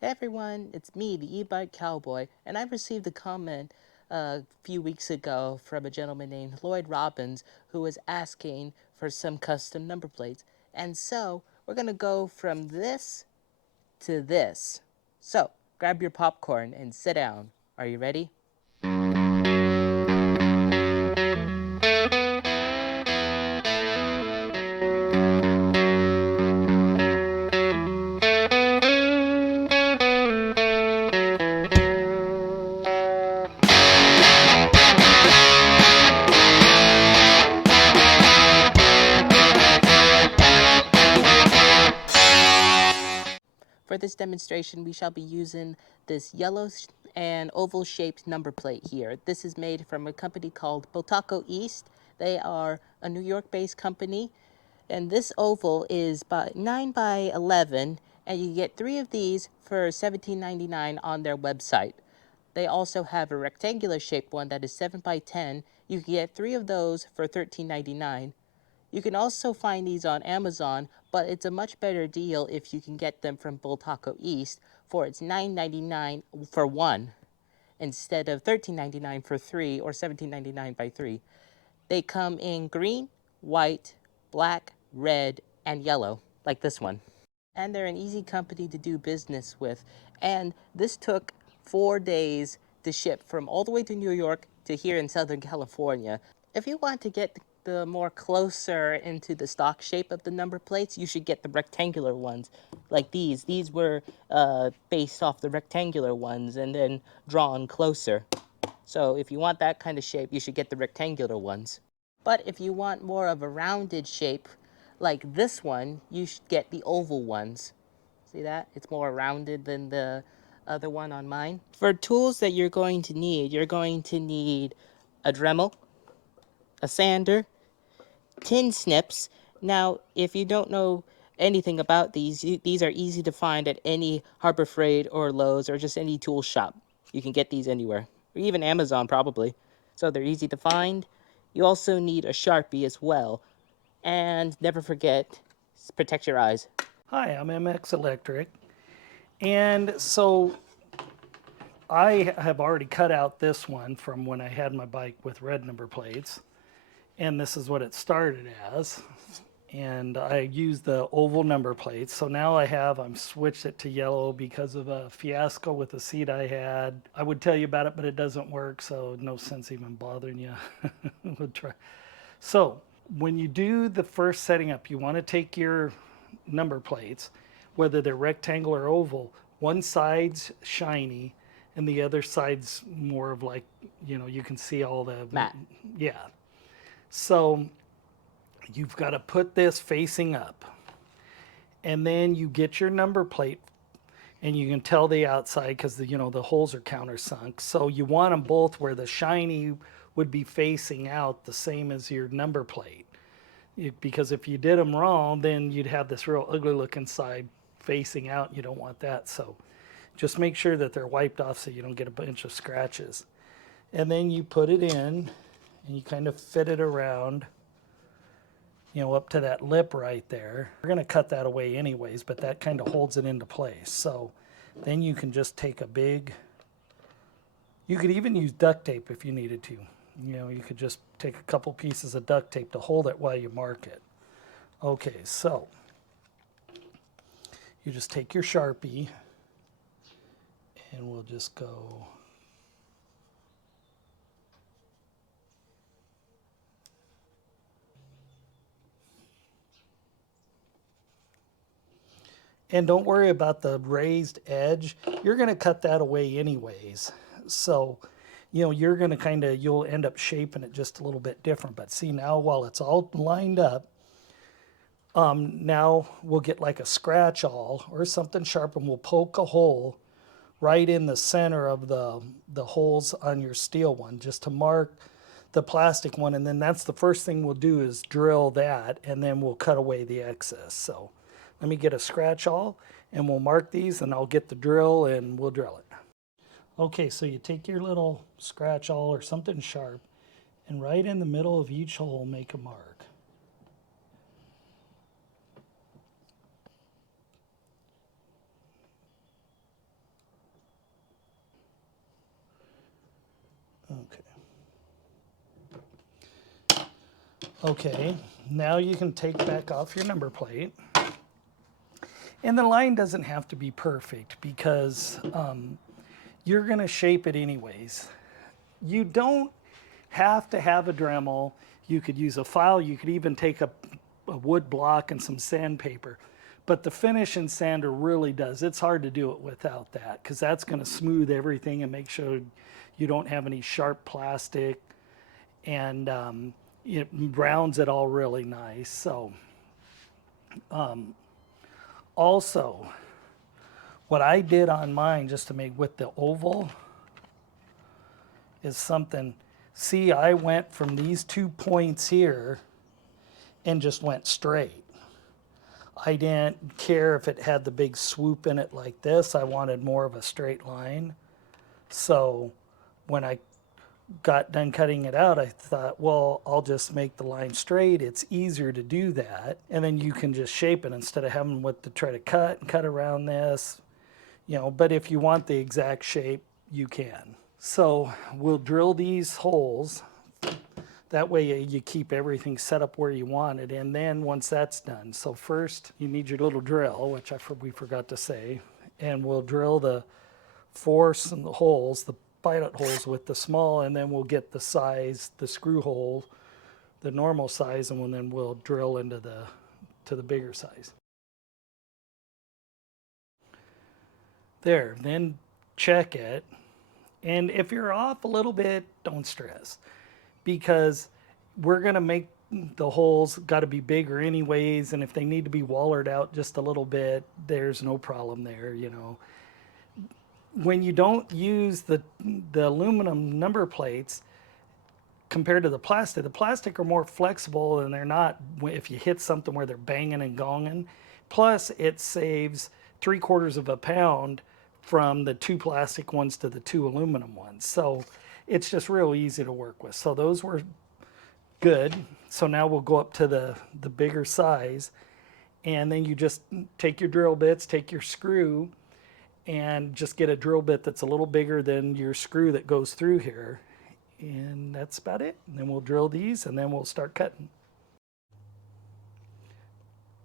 Hey everyone, it's me, the e-bike cowboy, and I received a comment a few weeks ago from a gentleman named Lloyd Robbins who was asking for some custom number plates. And so we're gonna go from this to this. So grab your popcorn and sit down. Are you ready? For this demonstration, we shall be using this yellow and oval shaped number plate here. This is made from a company called Botaco East. They are a New York based company, and this oval is 9 by 11, and you get 3 of these for $17.99 on their website. They also have a rectangular shaped one that is 7 by 10. You can get 3 of those for $13.99. You can also find these on Amazon, but it's a much better deal if you can get them from Bull Taco East for it's $9.99 for one instead of $13.99 for 3 or $17.99 by 3. They come in green, white, black, red, and yellow, like this one. And they're an easy company to do business with. And this took 4 days to ship from all the way to New York to here in Southern California. If you want to get the more closer into the stock shape of the number plates, you should get the rectangular ones like these. These were based off the rectangular ones and then drawn closer. So if you want that kind of shape, you should get the rectangular ones. But if you want more of a rounded shape, like this one, you should get the oval ones. See that? It's more rounded than the other one on mine. For tools that you're going to need a Dremel, a sander, tin snips. Now, if you don't know anything about these, these are easy to find at any Harbor Freight or Lowe's or just any tool shop. You can get these anywhere, or even Amazon probably. So they're easy to find. You also need a Sharpie as well. And never forget, protect your eyes. Hi, I'm MX Electric. And so I have already cut out this one from when I had my bike with red number plates. And this is what it started as. And I used the oval number plates. So now I'm switched it to yellow because of a fiasco with the seat I had. I would tell you about it, but it doesn't work. So no sense even bothering you. We'll try. So when you do the first setting up, you want to take your number plates, whether they're rectangle or oval, one side's shiny and the other side's more of like, you can see all the, Matt. yeah. So you've got to put this facing up. And then you get your number plate and you can tell the outside because the holes are countersunk. So you want them both where the shiny would be facing out the same as your number plate. Because if you did them wrong, then you'd have this real ugly looking side facing out. You don't want that. So just make sure that they're wiped off so you don't get a bunch of scratches. And then you put it in and you kind of fit it around, up to that lip right there. We're going to cut that away anyways, but that kind of holds it into place. So then you can just take you could even use duct tape if you needed to. You could just take a couple pieces of duct tape to hold it while you mark it. Okay, so you just take your Sharpie and we'll just go and don't worry about the raised edge. You're going to cut that away anyways. So, you're going to you'll end up shaping it just a little bit different. But see now while it's all lined up, now we'll get like a scratch awl or something sharp and we'll poke a hole right in the center of the holes on your steel one just to mark the plastic one. And then that's the first thing we'll do is drill that and then we'll cut away the excess. So let me get a scratch awl and we'll mark these and I'll get the drill and we'll drill it. Okay, so you take your little scratch awl or something sharp and right in the middle of each hole make a mark. Okay, now you can take back off your number plate. And the line doesn't have to be perfect because you're going to shape it anyways. You don't have to have a Dremel. You could use a file. You could even take a wood block and some sandpaper. But the finish in sander really does. It's hard to do it without that because that's going to smooth everything and make sure you don't have any sharp plastic, and it rounds it all really nice. So also, what I did on mine just to make with the oval is something. See, I went from these 2 points here and just went straight. I didn't care if it had the big swoop in it like this. I wanted more of a straight line. So when I got done cutting it out, I thought, well, I'll just make the line straight. It's easier to do that. And then you can just shape it instead of having to try to cut around this, but if you want the exact shape, you can. So we'll drill these holes. That way you keep everything set up where you want it. And then once that's done, so first you need your little drill, which we forgot to say, and we'll drill the 4 holes, the pilot holes with the small, and then we'll get the size, the screw hole, the normal size, and then we'll drill into the bigger size. There, then check it. And if you're off a little bit, don't stress, because we're going to make the holes got to be bigger anyways, and if they need to be wallered out just a little bit, there's no problem there. When you don't use the aluminum number plates compared to the plastic are more flexible, and they're not, if you hit something where they're banging and gonging. Plus, it saves 3/4 of a pound from the 2 plastic ones to the 2 aluminum ones. So it's just real easy to work with. So those were good. So now we'll go up to the bigger size, and then you just take your drill bits, take your screw, and just get a drill bit that's a little bigger than your screw that goes through here. And that's about it. And then we'll drill these, and then we'll start cutting.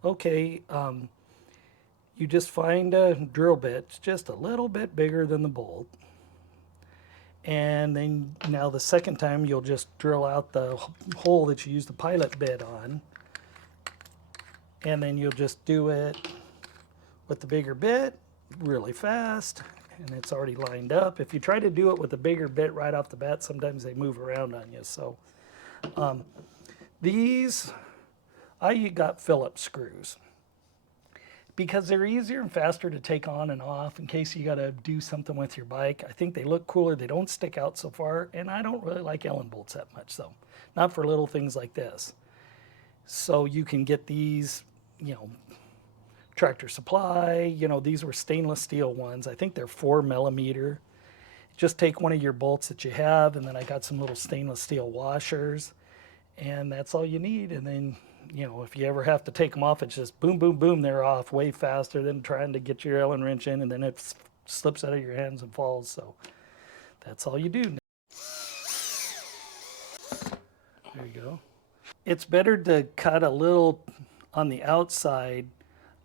Okay, you just find a drill bit just a little bit bigger than the bolt. And then now the second time you'll just drill out the hole that you use the pilot bit on. And then you'll just do it with the bigger bit really fast, and it's already lined up. If you try to do it with a bigger bit right off the bat, sometimes they move around on you. So these, I got Phillips screws because they're easier and faster to take on and off in case you got to do something with your bike. I think they look cooler. They don't stick out so far, and I don't really like Allen bolts that much, so not for little things like this. So you can get these, Tractor Supply, these were stainless steel ones. I think they're 4mm. Just take one of your bolts that you have, and then I got some little stainless steel washers, and that's all you need. And then, if you ever have to take them off, it's just boom, boom, boom, they're off way faster than trying to get your Allen wrench in, and then it slips out of your hands and falls. So that's all you do. There you go. It's better to cut a little on the outside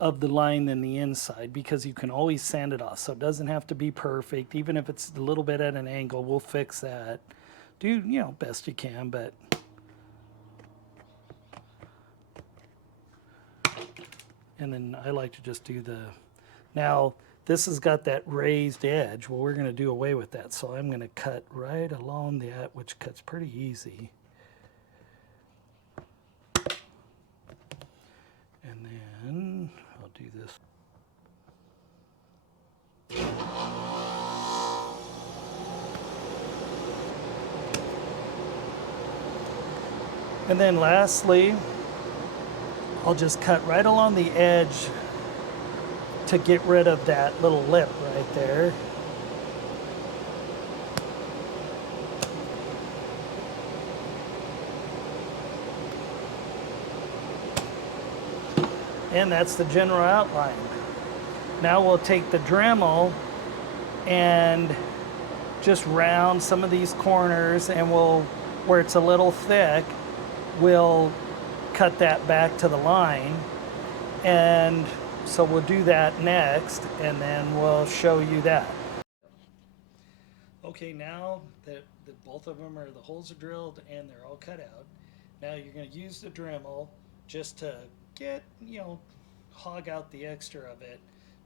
of the line than the inside, because you can always sand it off. So it doesn't have to be perfect. Even if it's a little bit at an angle, we'll fix that. Do, best you can, but and then I like to just do now this has got that raised edge. Well, we're going to do away with that. So I'm going to cut right along that, which cuts pretty easy. And then I'll do this. And then lastly, I'll just cut right along the edge to get rid of that little lip right there. And that's the general outline. Now we'll take the Dremel and just round some of these corners, and where it's a little thick, we'll cut that back to the line. And so we'll do that next, and then we'll show you that. Okay, now that both of them the holes are drilled and they're all cut out, now you're going to use the Dremel just to get, hog out the extra of it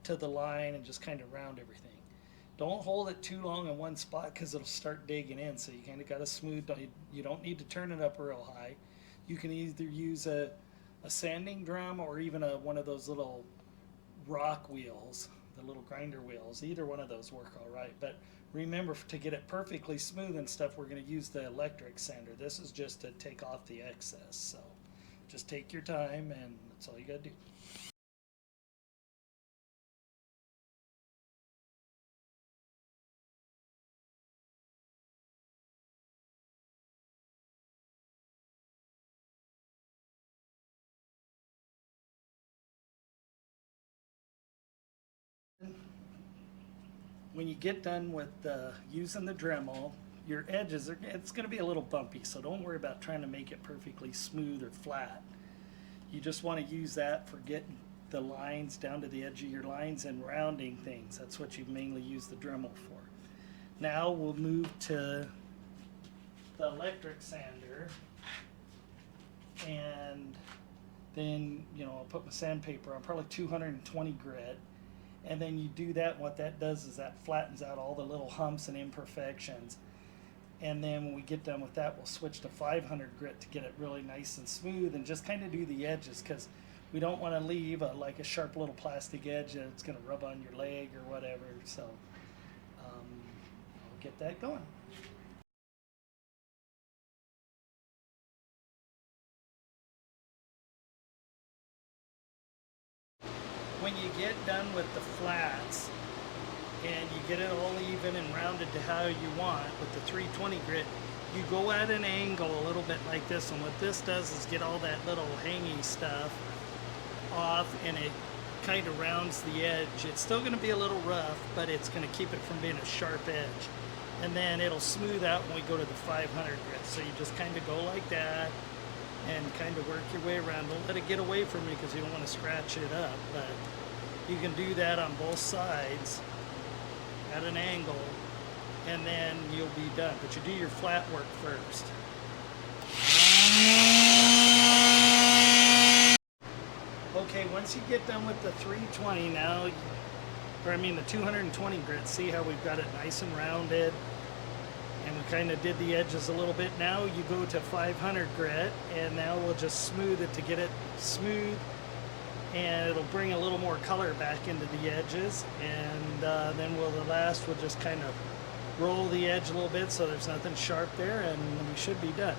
to the line and just kind of round everything. Don't hold it too long in one spot because it'll start digging in, so you kind of got to smooth. You don't need to turn it up real high. You can either use a sanding drum or even one of those little rock wheels, the little grinder wheels. Either one of those work all right. But remember, to get it perfectly smooth and stuff, we're going to use the electric sander. This is just to take off the excess. So just take your time, and that's all you got to do. When you get done with using the Dremel, your edges it's going to be a little bumpy, so don't worry about trying to make it perfectly smooth or flat. You just want to use that for getting the lines down to the edge of your lines and rounding things. That's what you mainly use the Dremel for. Now we'll move to the electric sander, and then I'll put my sandpaper on, probably 220 grit. And then you do that, and what that does is that flattens out all the little humps and imperfections. And then when we get done with that, we'll switch to 500 grit to get it really nice and smooth, and just kind of do the edges, because we don't want to leave like a sharp little plastic edge that's going to rub on your leg or whatever. So I'll get that going. When you get done with the flats and you get it all even and rounded to how you want with the 320 grit, you go at an angle a little bit like this, and what this does is get all that little hangy stuff off, and it kind of rounds the edge. It's still going to be a little rough, but it's going to keep it from being a sharp edge. And then it'll smooth out when we go to the 500 grit. So you just kind of go like that and kind of work your way around. Don't let it get away from you because you don't want to scratch it up, but you can do that on both sides at an angle, and then you'll be done. But you do your flat work first. Okay, once you get done with the 320 now, the 220 grit, see how we've got it nice and rounded, and we kind of did the edges a little bit. Now you go to 500 grit, and now we'll just smooth it to get it smooth, and it'll bring a little more color back into the edges. And then we'll just kind of roll the edge a little bit so there's nothing sharp there, and we should be done.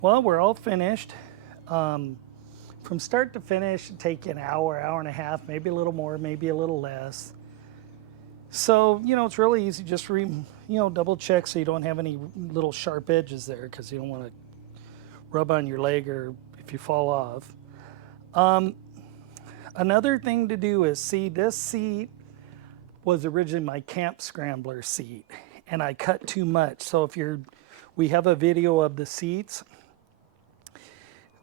Well, we're all finished. From start to finish, it take an hour, hour and a half, maybe a little more, maybe a little less. So, it's really easy. Just double check so you don't have any little sharp edges there, because you don't want to rub on your leg or if you fall off. Another thing to do is, see, this seat was originally my camp scrambler seat, and I cut too much. So we have a video of the seats.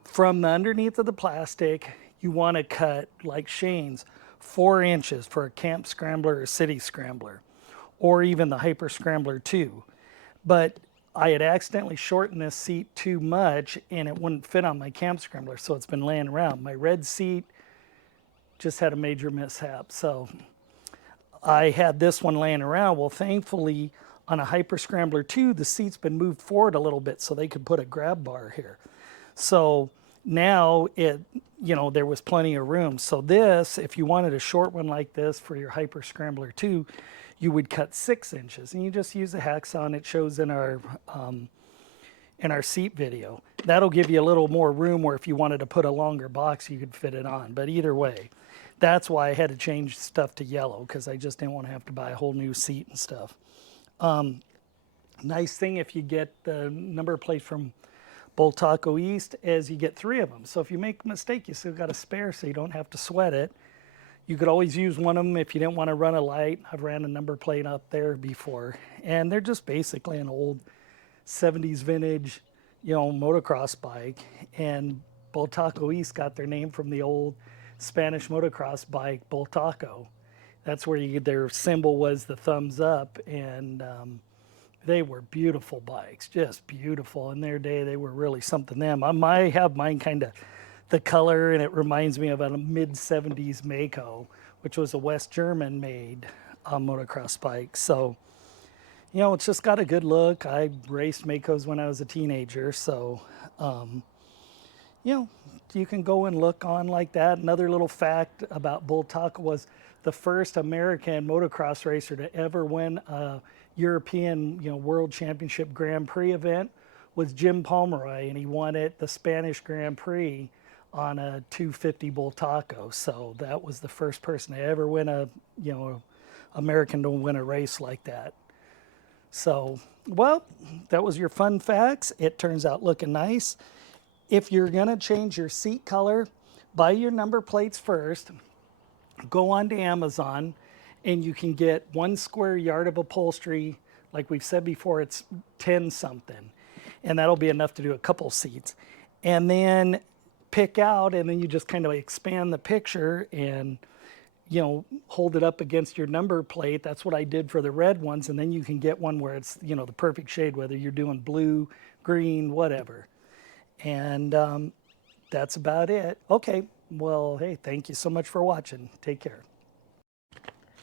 From the underneath of the plastic, you want to cut, like Shane's, 4 inches for a camp scrambler or city scrambler, or even the Hyperscrambler 2. But I had accidentally shortened this seat too much, and it wouldn't fit on my camp scrambler, so it's been laying around. My red seat just had a major mishap, so I had this one laying around. Well, thankfully, on a Hyperscrambler 2, the seat's been moved forward a little bit so they could put a grab bar here. So now there was plenty of room. So this, if you wanted a short one like this for your Hyperscrambler 2, you would cut 6 inches, and you just use a hacksaw, and it shows in our seat video. That'll give you a little more room where if you wanted to put a longer box, you could fit it on. But either way, that's why I had to change stuff to yellow, because I just didn't want to have to buy a whole new seat and stuff. Nice thing if you get the number plate from Boltaco East is you get 3 of them. So if you make a mistake, you still got a spare, so you don't have to sweat it. You could always use one of them if you didn't want to run a light. I've ran a number plate up there before. And they're just basically an old 70s vintage, motocross bike. And Bultaco East got their name from the old Spanish motocross bike, Bultaco. That's where their symbol was the thumbs up. And they were beautiful bikes, just beautiful. In their day, they were really something them. I have mine kind of the color, and it reminds me of a mid-70s Mako, which was a West German made motocross bike. So, it's just got a good look. I raced Makos when I was a teenager, so you can go and look on like that. Another little fact about Bultaco was the first American motocross racer to ever win a European, World Championship Grand Prix event was Jim Pomeroy, and he won it the Spanish Grand Prix on a 250 Bultaco. So that was the first person to ever win American to win a race like that. So, well, that was your fun facts. It turns out looking nice. If you're gonna change your seat color, buy your number plates first, go on to Amazon, and you can get 1 square yard of upholstery. Like we've said before, it's 10 something, and that'll be enough to do a couple seats. And then pick out, and then you just kind of expand the picture and hold it up against your number plate. That's what I did for the red ones. And then you can get one where it's the perfect shade, whether you're doing blue, green, whatever. And that's about it. Okay, well, hey, thank you so much for watching. Take care.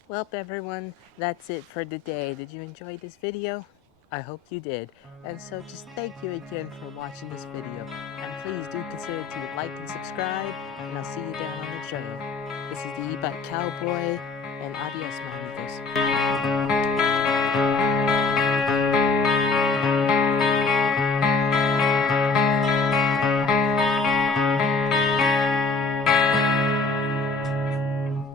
Well, everyone, that's it for today. Did you enjoy this video? I hope you did. And so just thank you again for watching this video. And please do consider to like and subscribe, and I'll see you down on the trail. This is the E-Bike Cowboy, and adios, my amigos.